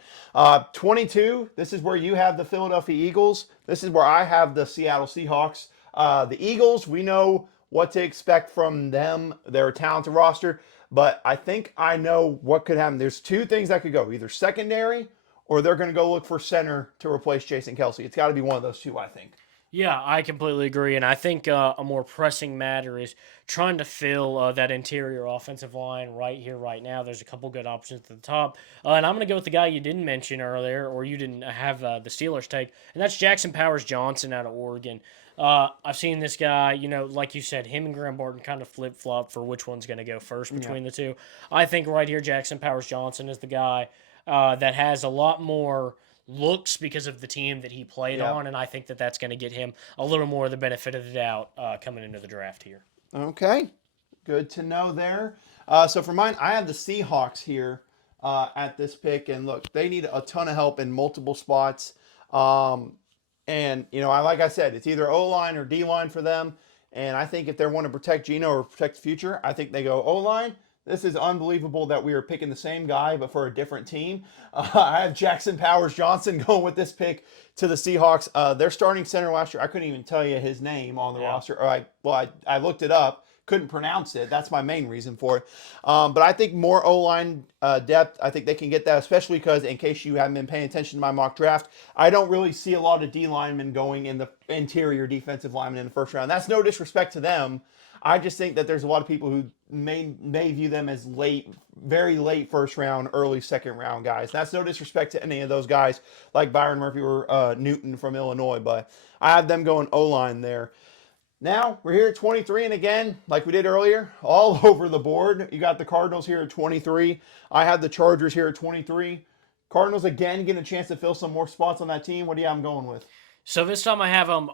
22, this is where you have the Philadelphia Eagles. This is where I have the Seattle Seahawks. The Eagles, we know what to expect from them. They're a talented roster. But I think I know what could happen. There's two things that could go. Either secondary or they're going to go look for center to replace Jason Kelce. It's got to be one of those two, I think. Yeah, I completely agree, and I think a more pressing matter is trying to fill that interior offensive line right here, right now. There's a couple good options at the top, and I'm going to go with the guy you didn't mention earlier, or you didn't have the Steelers take, and that's Jackson Powers Johnson out of Oregon. I've seen this guy, like you said, him and Graham Barton kind of flip-flop for which one's going to go first between the two. I think right here, Jackson Powers Johnson is the guy that has a lot more looks because of the team that he played on, and I think that that's going to get him a little more of the benefit of the doubt coming into the draft here. Okay, good to know there. So for mine, I have the Seahawks here at this pick, and look, they need a ton of help in multiple spots. And like I said, it's either O-line or D-line for them, and I think if they want to protect Geno or protect the future, I think they go O-line. This is unbelievable that we are picking the same guy, but for a different team. I have Jackson Powers Johnson going with this pick to the Seahawks. Their starting center last year, I couldn't even tell you his name on the roster. I looked it up, couldn't pronounce it. That's my main reason for it. But I think more O-line depth, I think they can get that, especially because, in case you haven't been paying attention to my mock draft, I don't really see a lot of D linemen going in the interior defensive linemen in the first round. That's no disrespect to them. I just think that there's a lot of people who may view them as late, very late first round, early second round guys. That's no disrespect to any of those guys like Byron Murphy or Newton from Illinois, but I have them going O-line there. Now, we're here at 23, and again, like we did earlier, all over the board. You got the Cardinals here at 23. I have the Chargers here at 23. Cardinals, again, getting a chance to fill some more spots on that team. What do you have them going with? So this time I have them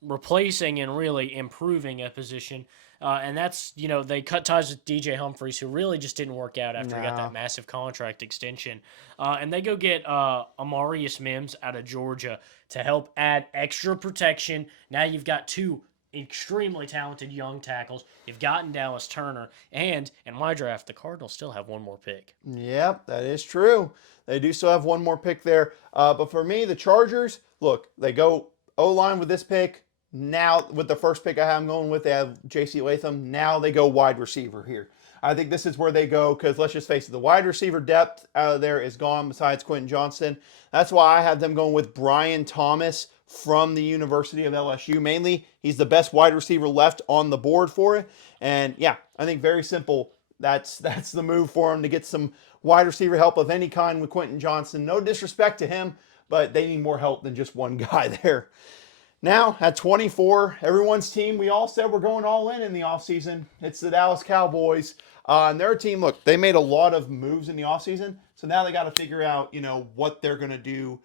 replacing and really improving a position. And that's, they cut ties with DJ Humphries, who really just didn't work out after he got that massive contract extension. And they go get Amarius Mims out of Georgia to help add extra protection. Now you've got two extremely talented young tackles. You've gotten Dallas Turner. And in my draft, the Cardinals still have one more pick. Yep, that is true. They do still have one more pick there. But for me, the Chargers, look, they go O-line with this pick. Now, with the first pick I have them going with, they have J.C. Latham. Now they go wide receiver here. I think this is where they go because, let's just face it, the wide receiver depth out of there is gone besides Quentin Johnston. That's why I have them going with Brian Thomas from the University of LSU. Mainly, he's the best wide receiver left on the board for it. And, yeah, I think very simple. That's the move for him to get some wide receiver help of any kind with Quentin Johnston. No disrespect to him, but they need more help than just one guy there. Now, at 24, everyone's team, we all said we're going all in the offseason. It's the Dallas Cowboys. And their team, look, they made a lot of moves in the offseason. So now they got to figure out, what they're going to do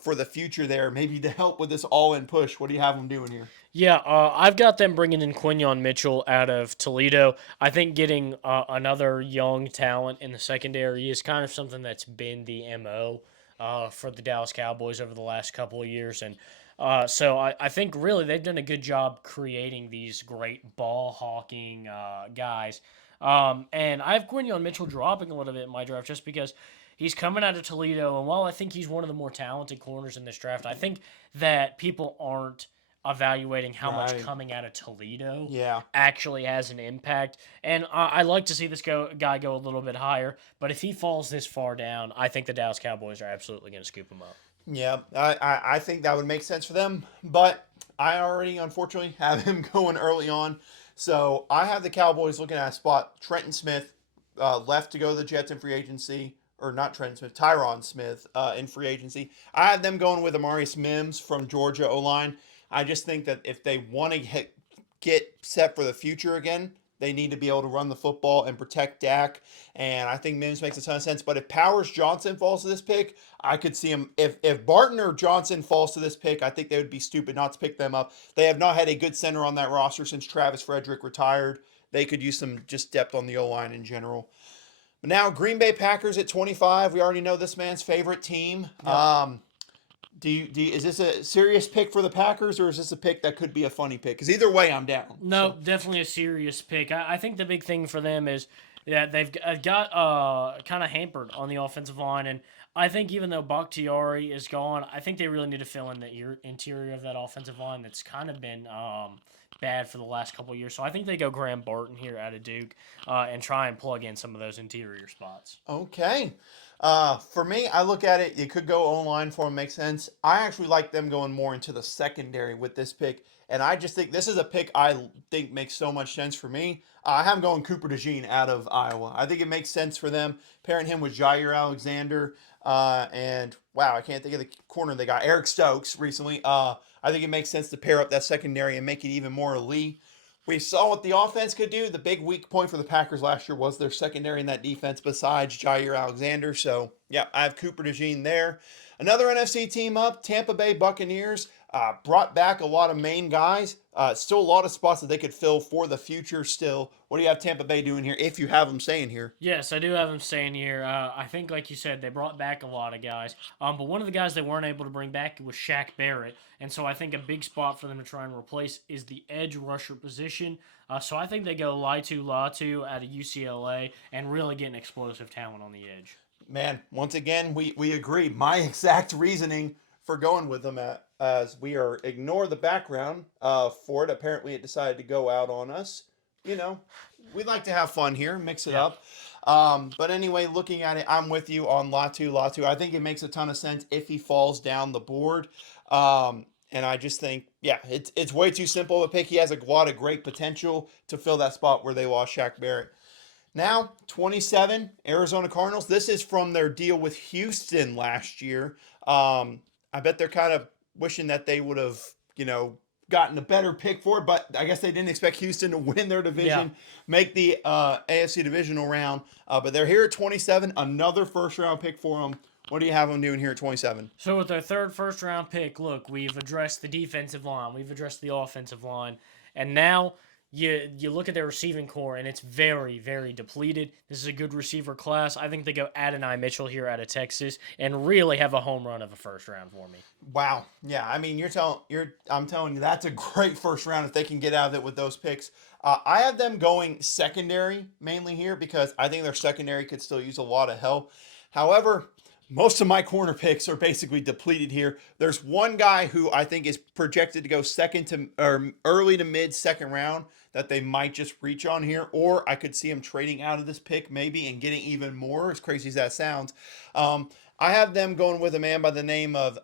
for the future there, maybe to help with this all-in push. What do you have them doing here? Yeah, I've got them bringing in Quinyon Mitchell out of Toledo. I think getting another young talent in the secondary is kind of something that's been the MO for the Dallas Cowboys over the last couple of years. And so I think really they've done a good job creating these great ball-hawking guys. And I have Quinyon Mitchell dropping a little bit in my draft just because he's coming out of Toledo. And while I think he's one of the more talented corners in this draft, I think that people aren't evaluating how much coming out of Toledo actually has an impact. And I like to see this guy go a little bit higher. But if he falls this far down, I think the Dallas Cowboys are absolutely going to scoop him up. Yeah, I think that would make sense for them, but I already, unfortunately, have him going early on. So I have the Cowboys looking at a spot. Trenton Smith left to go to the Jets in free agency, or not Trenton Smith, Tyron Smith in free agency. I have them going with Amarius Mims from Georgia O-line. I just think that if they want to get set for the future again, they need to be able to run the football and protect Dak. And I think Mims makes a ton of sense. But if Powers Johnson falls to this pick, I could see him. If Barton or Johnson falls to this pick, I think they would be stupid not to pick them up. They have not had a good center on that roster since Travis Frederick retired. They could use some just depth on the O-line in general. But now Green Bay Packers at 25. We already know this man's favorite team. Yeah. Is this a serious pick for the Packers, or is this a pick that could be a funny pick? Because either way, I'm down. No, definitely a serious pick. I think the big thing for them is that they've got kind of hampered on the offensive line, and I think even though Bakhtiari is gone, I think they really need to fill in the interior of that offensive line that's kind of been bad for the last couple of years. So I think they go Graham Barton here out of Duke and try and plug in some of those interior spots. Okay. For me, I look at it, you could go online for them, makes sense. I actually like them going more into the secondary with this pick, and I just think this is a pick I think makes so much sense for me. I have them going Cooper DeJean out of Iowa. I think it makes sense for them, pairing him with Jair Alexander, and wow, I can't think of the corner they got, Eric Stokes recently. I think it makes sense to pair up that secondary and make it even more elite. We saw what the offense could do. The big weak point for the Packers last year was their secondary in that defense besides Jair Alexander. So, yeah, I have Cooper DeJean there. Another NFC team up, Tampa Bay Buccaneers, brought back a lot of main guys. Still a lot of spots that they could fill for the future still. What do you have Tampa Bay doing here, if you have them staying here? Yes, I do have them staying here. I think, like you said, they brought back a lot of guys. But one of the guys they weren't able to bring back was Shaq Barrett. And so I think a big spot for them to try and replace is the edge rusher position. So I think they go Laitu Latu out of UCLA and really get an explosive talent on the edge. Man, once again, we agree. My exact reasoning for going with them as we ignore the background for it. Apparently, it decided to go out on us. we like to have fun here, mix it up. But anyway, looking at it, I'm with you on Latu. Latu, I think it makes a ton of sense if he falls down the board. And I just think, yeah, it's way too simple of a pick. He has a lot of great potential to fill that spot where they lost Shaq Barrett. Now, 27, Arizona Cardinals. This is from their deal with Houston last year. I bet they're kind of wishing that they would have, gotten a better pick for it, but I guess they didn't expect Houston to win their division, make the AFC divisional round. But they're here at 27, another first-round pick for them. What do you have them doing here at 27? So with our third first-round pick, look, we've addressed the defensive line, we've addressed the offensive line, and now you look at their receiving core, and it's very, very depleted. This is a good receiver class. I think they go Adonai Mitchell here out of Texas and really have a home run of a first round for me. Wow. Yeah, I mean, I'm telling you, that's a great first round if they can get out of it with those picks. I have them going secondary mainly here because I think their secondary could still use a lot of help. However, most of my corner picks are basically depleted here. There's one guy who I think is projected to go early to mid second round that they might just reach on here, or I could see him trading out of this pick maybe and getting even more, as crazy as that sounds. I have them going with a man by the name of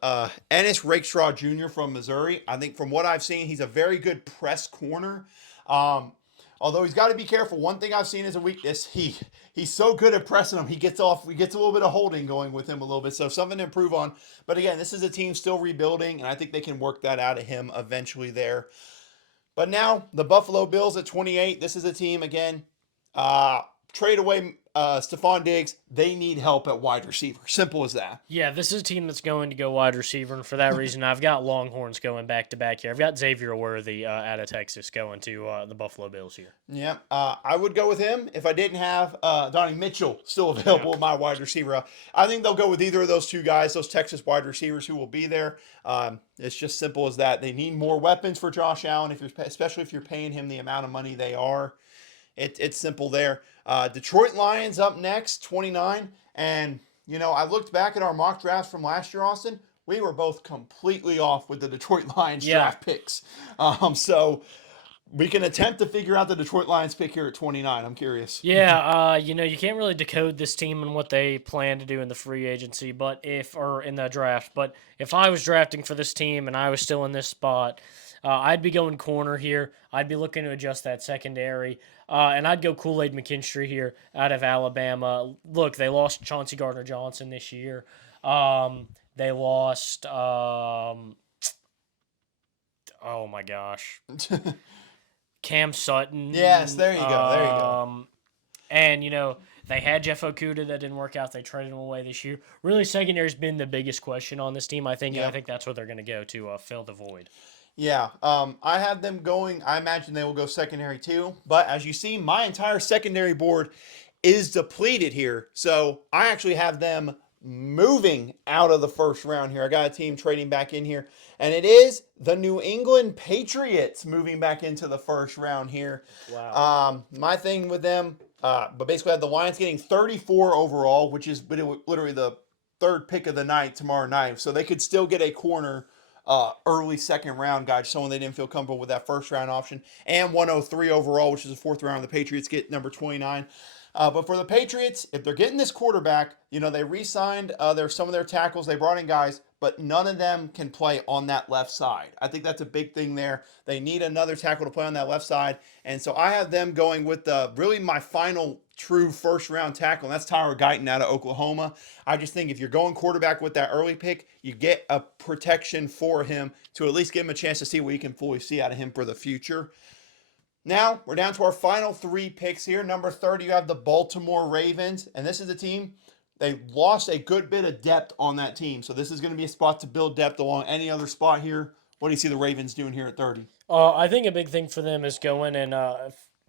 Ennis Rakestraw Jr. from Missouri. I think from what I've seen, he's a very good press corner. Although he's got to be careful. One thing I've seen as a weakness, he's so good at pressing him. He gets a little bit of holding going with him a little bit. So something to improve on. But again, this is a team still rebuilding, and I think they can work that out of him eventually there. But now, the Buffalo Bills at 28. This is a team, again, trade away Stephon Diggs. They need help at wide receiver. Simple as that. Yeah, this is a team that's going to go wide receiver, and for that reason, I've got Longhorns going back-to-back here. I've got Xavier Worthy out of Texas going to the Buffalo Bills here. Yeah, I would go with him if I didn't have Donnie Mitchell still available, my wide receiver. I think they'll go with either of those two guys, those Texas wide receivers who will be there. It's just simple as that. They need more weapons for Josh Allen, especially if you're paying him the amount of money they are. It's simple there. Detroit Lions up next, 29. And, I looked back at our mock drafts from last year, Austin. We were both completely off with the Detroit Lions draft picks. So we can attempt to figure out the Detroit Lions pick here at 29. I'm curious. Yeah, you can't really decode this team and what they plan to do in the free agency, or in the draft. But if I was drafting for this team and I was still in this spot, I'd be going corner here. I'd be looking to adjust that secondary. And I'd go Kool-Aid McKinstry here out of Alabama. Look, they lost Chauncey Gardner-Johnson this year. They lost, oh my gosh, Cam Sutton. Yes, there you go. And, they had Jeff Okudah that didn't work out. They traded him away this year. Really, secondary's been the biggest question on this team, I think. And I think that's where they're going to go to fill the void. Yeah, I have them going. I imagine they will go secondary too. But as you see, my entire secondary board is depleted here. So I actually have them moving out of the first round here. I got a team trading back in here. And it is the New England Patriots moving back into the first round here. Wow. My thing with them, but basically I had the Lions getting 34 overall, which is literally the third pick of the night tomorrow night. So they could still get a corner early second round guy, someone they didn't feel comfortable with that first round option, and 103 overall, which is the fourth round. The Patriots get number 29. But for the Patriots, if they're getting this quarterback, they re-signed some of their tackles. They brought in guys, but none of them can play on that left side. I think that's a big thing there. They need another tackle to play on that left side. And so I have them going with really my final true first round tackle, and that's Tyler Guyton out of Oklahoma. I just think if you're going quarterback with that early pick, you get a protection for him to at least give him a chance to see what you can fully see out of him for the future. Now, we're down to our final three picks here. Number 30, you have the Baltimore Ravens, and this is a team, they lost a good bit of depth on that team, so this is going to be a spot to build depth along any other spot here. What do you see the Ravens doing here at 30? I think a big thing for them is going and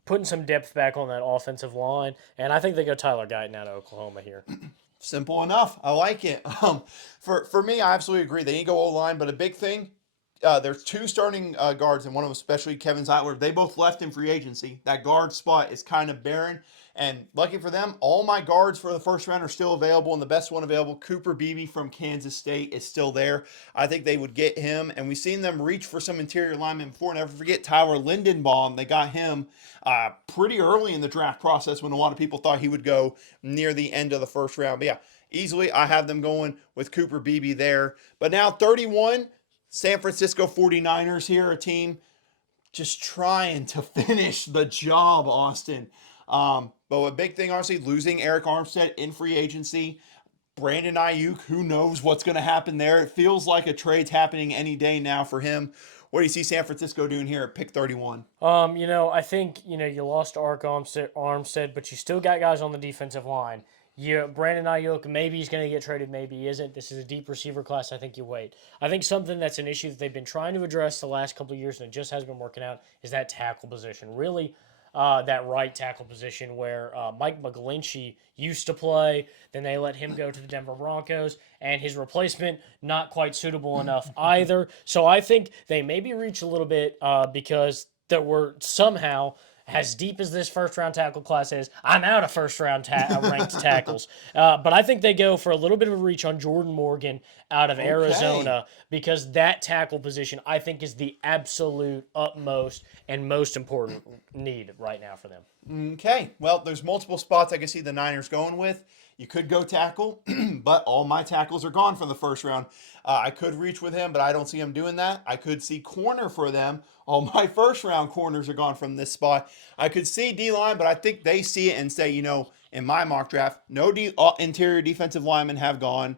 putting some depth back on that offensive line, and I think they go Tyler Guyton out of Oklahoma here. Simple enough. I like it. For me, I absolutely agree. They need to go O-line, but a big thing, there's two starting guards, and one of them, especially Kevin Zeitler, they both left in free agency. That guard spot is kind of barren. And lucky for them, all my guards for the first round are still available, and the best one available, Cooper Beebe from Kansas State, is still there. I think they would get him, and we've seen them reach for some interior linemen before. Never forget Tyler Lindenbaum. They got him pretty early in the draft process when a lot of people thought he would go near the end of the first round. But yeah, easily I have them going with Cooper Beebe there. But now 31, San Francisco 49ers here, a team just trying to finish the job, Austin. But a big thing, honestly, losing Eric Armstead in free agency. Brandon Ayuk, who knows what's going to happen there? It feels like a trade's happening any day now for him. What do you see San Francisco doing here at pick 31? I think, you lost Eric Armstead, but you still got guys on the defensive line. Brandon Ayuk, maybe he's going to get traded, maybe he isn't. This is a deep receiver class. I think you wait. I think something that's an issue that they've been trying to address the last couple of years and it just hasn't been working out is that tackle position. Really, that right tackle position where Mike McGlinchey used to play. Then they let him go to the Denver Broncos, and his replacement not quite suitable enough either. So I think they maybe reach a little bit because there were somehow, as deep as this first-round tackle class is, I'm out of first-round ranked tackles. But I think they go for a little bit of a reach on Jordan Morgan out of Arizona because that tackle position, I think, is the absolute utmost and most important need right now for them. Okay, well, there's multiple spots I can see the Niners going with. You could go tackle, but all my tackles are gone from the first round. I could reach with him, but I don't see him doing that. I could see corner for them. All my first round corners are gone from this spot. I could see D-line, but I think they see it and say, in my mock draft, no interior defensive linemen have gone.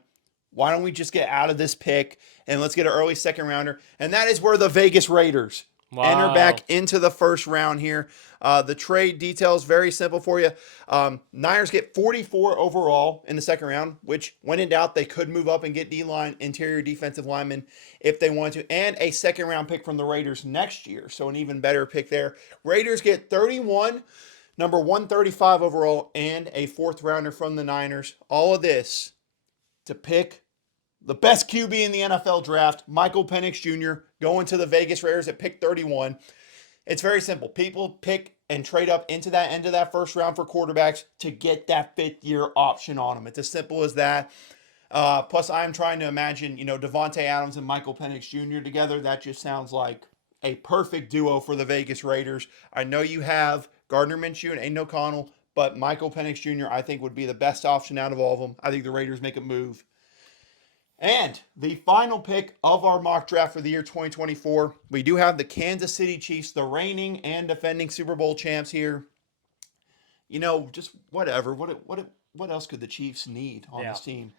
Why don't we just get out of this pick and let's get an early second rounder? And that is where the Vegas Raiders enter back into the first round here. The trade details, very simple for you. Niners get 44 overall in the second round, which when in doubt, they could move up and get D-line, interior defensive linemen if they want to, and a second round pick from the Raiders next year. So an even better pick there. Raiders get 31, number 135 overall, and a fourth rounder from the Niners. All of this to pick the best QB in the NFL draft, Michael Penix Jr., going to the Vegas Raiders at pick 31. It's very simple. People pick and trade up into that end of that first round for quarterbacks to get that fifth-year option on them. It's as simple as that. Plus, I'm trying to imagine, Devontae Adams and Michael Penix Jr. together. That just sounds like a perfect duo for the Vegas Raiders. I know you have Gardner Minshew and Aiden O'Connell, but Michael Penix Jr., I think, would be the best option out of all of them. I think the Raiders make a move. And the final pick of our mock draft for the year 2024, we do have the Kansas City Chiefs, the reigning and defending Super Bowl champs here. Just whatever. What else could the Chiefs need on this team?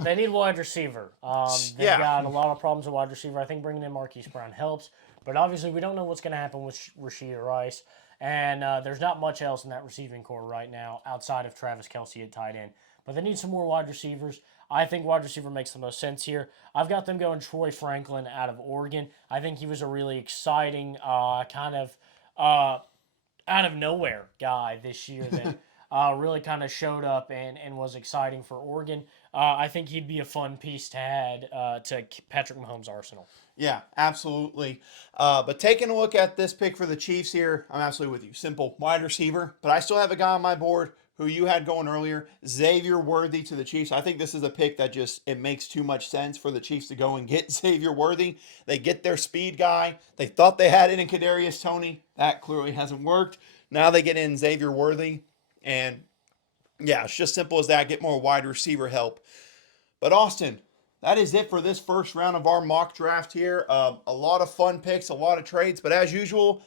They need wide receiver. They've got a lot of problems with wide receiver. I think bringing in Marquise Brown helps. But obviously, we don't know what's going to happen with Rashee Rice. And there's not much else in that receiving core right now outside of Travis Kelce at tight end. But they need some more wide receivers. I think wide receiver makes the most sense here. I've got them going Troy Franklin out of Oregon. I think he was a really exciting kind of out of nowhere guy this year that really kind of showed up and was exciting for Oregon. I think he'd be a fun piece to add to Patrick Mahomes' arsenal. Yeah, absolutely. But taking a look at this pick for the Chiefs here, I'm absolutely with you. Simple wide receiver, but I still have a guy on my board who you had going earlier, Xavier Worthy to the Chiefs. I think this is a pick that it makes too much sense for the Chiefs to go and get Xavier Worthy. They get their speed guy. They thought they had it in Kadarius Toney. That clearly hasn't worked. Now they get in Xavier Worthy. And yeah, it's just simple as that. Get more wide receiver help. But Austin, that is it for this first round of our mock draft here. A lot of fun picks, a lot of trades. But as usual,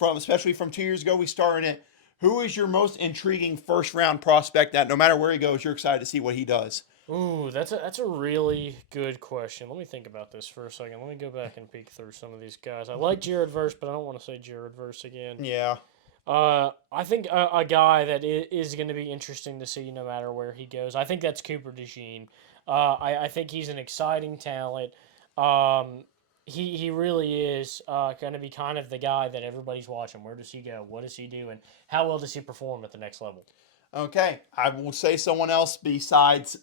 especially from 2 years ago, we started it. Who is your most intriguing first-round prospect that no matter where he goes, you're excited to see what he does? Ooh, that's a really good question. Let me think about this for a second. Let me go back and peek through some of these guys. I like Jared Verse, but I don't want to say Jared Verse again. Yeah. I think a guy that is going to be interesting to see no matter where he goes. I think that's Cooper DeJean. I think he's an exciting talent. He really is going to be kind of the guy that everybody's watching. Where does he go? What does he do? And how well does he perform at the next level? Okay, I will say someone else besides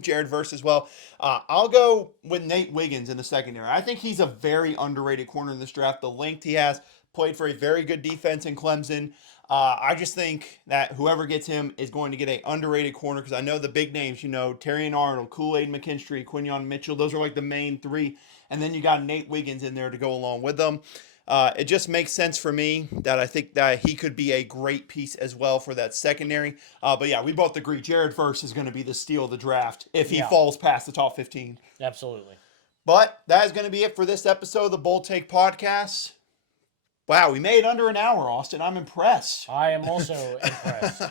Jared Verse as well. I'll go with Nate Wiggins in the secondary. I think he's a very underrated corner in this draft. The length he has, played for a very good defense in Clemson. I just think that whoever gets him is going to get a underrated corner because I know the big names, Terrion Arnold, Kool-Aid McKinstry, Quinyon Mitchell. Those are like the main three. And then you got Nate Wiggins in there to go along with them. It just makes sense for me that I think that he could be a great piece as well for that secondary. But yeah, we both agree Jared Verse is going to be the steal of the draft if he falls past the top 15. Absolutely. But that is going to be it for this episode of the Bold Take Podcast. Wow, we made under an hour, Austin. I'm impressed. I am also impressed.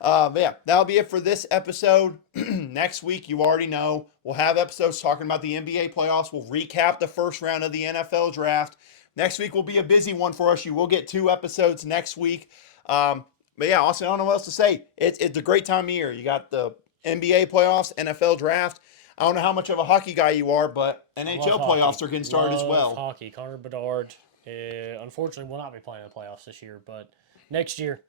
But yeah, that'll be it for this episode. Next week, you already know, we'll have episodes talking about the NBA playoffs. We'll recap the first round of the NFL draft. Next week will be a busy one for us. You will get 2 episodes next week. But yeah, Austin, I don't know what else to say. It's a great time of year. You got the NBA playoffs, NFL draft. I don't know how much of a hockey guy you are, but NHL playoffs are getting started as well. Hockey. Connor Bedard, unfortunately, will not be playing in the playoffs this year, but next year,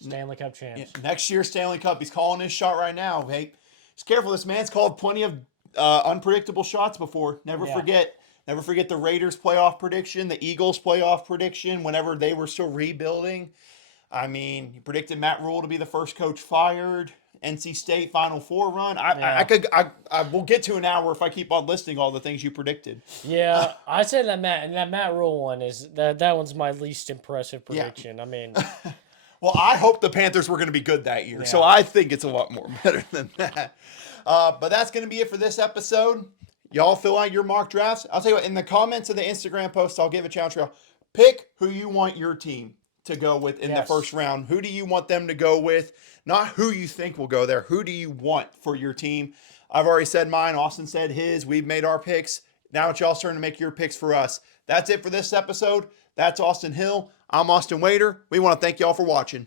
Stanley Cup champs. Yeah, next year, Stanley Cup. He's calling his shot right now. Hey, just careful. This man's called plenty of unpredictable shots before. Never forget. Never forget the Raiders playoff prediction, the Eagles playoff prediction whenever they were still rebuilding. I mean, he predicted Matt Rule to be the first coach fired. NC State Final Four run. I will get to an hour if I keep on listing all the things you predicted. Yeah, I said that Matt Rule one is that one's my least impressive prediction. Yeah. I mean, well, I hope the Panthers were going to be good that year, so I think it's a lot more better than that. But that's going to be it for this episode. Y'all fill out your mock drafts. I'll tell you what, in the comments of the Instagram post, I'll give a challenge. Pick who you want your team to go with in the first round. Who do you want them to go with? Not who you think will go there. Who do you want for your team? I've already said mine. Austin said his. We've made our picks. Now it's y'all's turn to make your picks for us. That's it for this episode. That's Austin Hill. I'm Austin Wader. We want to thank y'all for watching.